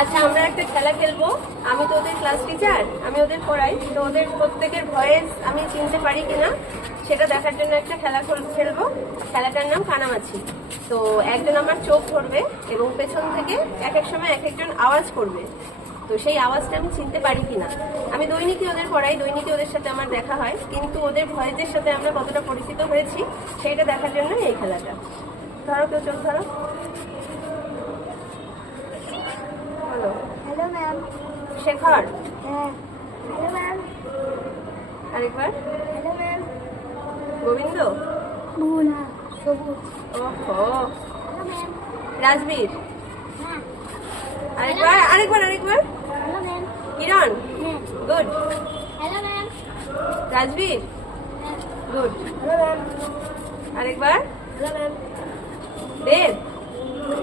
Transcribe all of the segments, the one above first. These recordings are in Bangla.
আচ্ছা, আমরা একটা খেলা খেলবো। আমি তো ওদের ক্লাস টিচার, আমি ওদের পড়াই, তো ওদের প্রত্যেকের ভয়েস আমি চিনতে পারি কিনা সেটা দেখার জন্য একটা খেলা খেলবো। খেলাটার নাম কানামাছি। তো একজন আমার চোখ ধরবে এবং পেছন থেকে এক এক সময় এক একজন আওয়াজ করবে। তো সেই আওয়াজটা আমি চিনতে পারি কিনা। আমি দৈনিকই ওদের পড়াই, দৈনিকই ওদের সাথে আমার দেখা হয়, কিন্তু ওদের ভয়েসের সাথে আমরা কতটা পরিচিত হয়েছি সেইটা দেখার জন্য এই খেলাটা। ধরো, কেউ চোখ ধরো। বলো। Hello ma'am. শেখর। হ্যাঁ। Hello ma'am. আরেকবার। Hello ma'am. গোবিন্দ। মোহনা। সবুজ। ওহো। Hello ma'am. রাজবীর। হ্যাঁ। আরেকবার আরেকবার আরেকবার। Hello ma'am. কিরণ। হ্যাঁ। গুড। Hello ma'am. রাজবীর। হ্যাঁ। গুড। Hello ma'am. আরেকবার। Hello ma'am. Dev.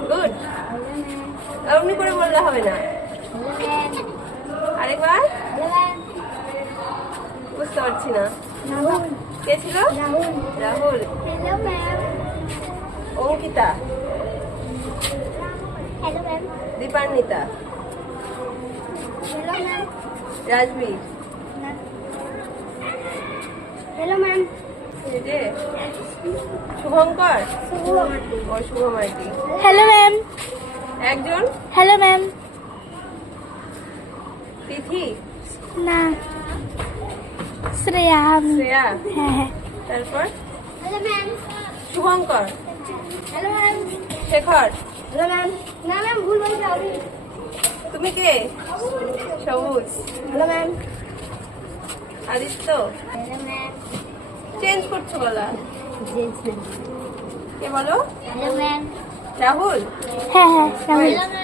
Good. Hello ma'am. অমনি করে বললে হবে না। Hello ma'am. আরেকবার। Hello ma'am. বুঝতে পারছি না। রাহুল। কে ছিল? Rahul. Rahul. Hello ma'am. Ankita. Hello ma'am. Dipanwita. Hello ma'am. Rajbir. Hello ma'am. এই যে শুভঙ্কর। শুভ। ও শুভ মাইতি। Hello ma'am. একজন। Hello ma'am. তিথি। না, শ্রেয়া। শ্রেয়া। হ্যাঁ হ্যাঁ। তারপর hello ma'am. Shubhankar. Hello ma'am. Shekhar. Hello ma'am. না ম্যাম, ভুল বলছি আমি। তুমি কে? Sabuj. Hello ma'am. Aditya. Hello ma'am. Change করছো বলা। Gents ma'am. কে বলো? Hello ma'am. রাহুল। হ্যাঁ হ্যাঁ, রাহুল।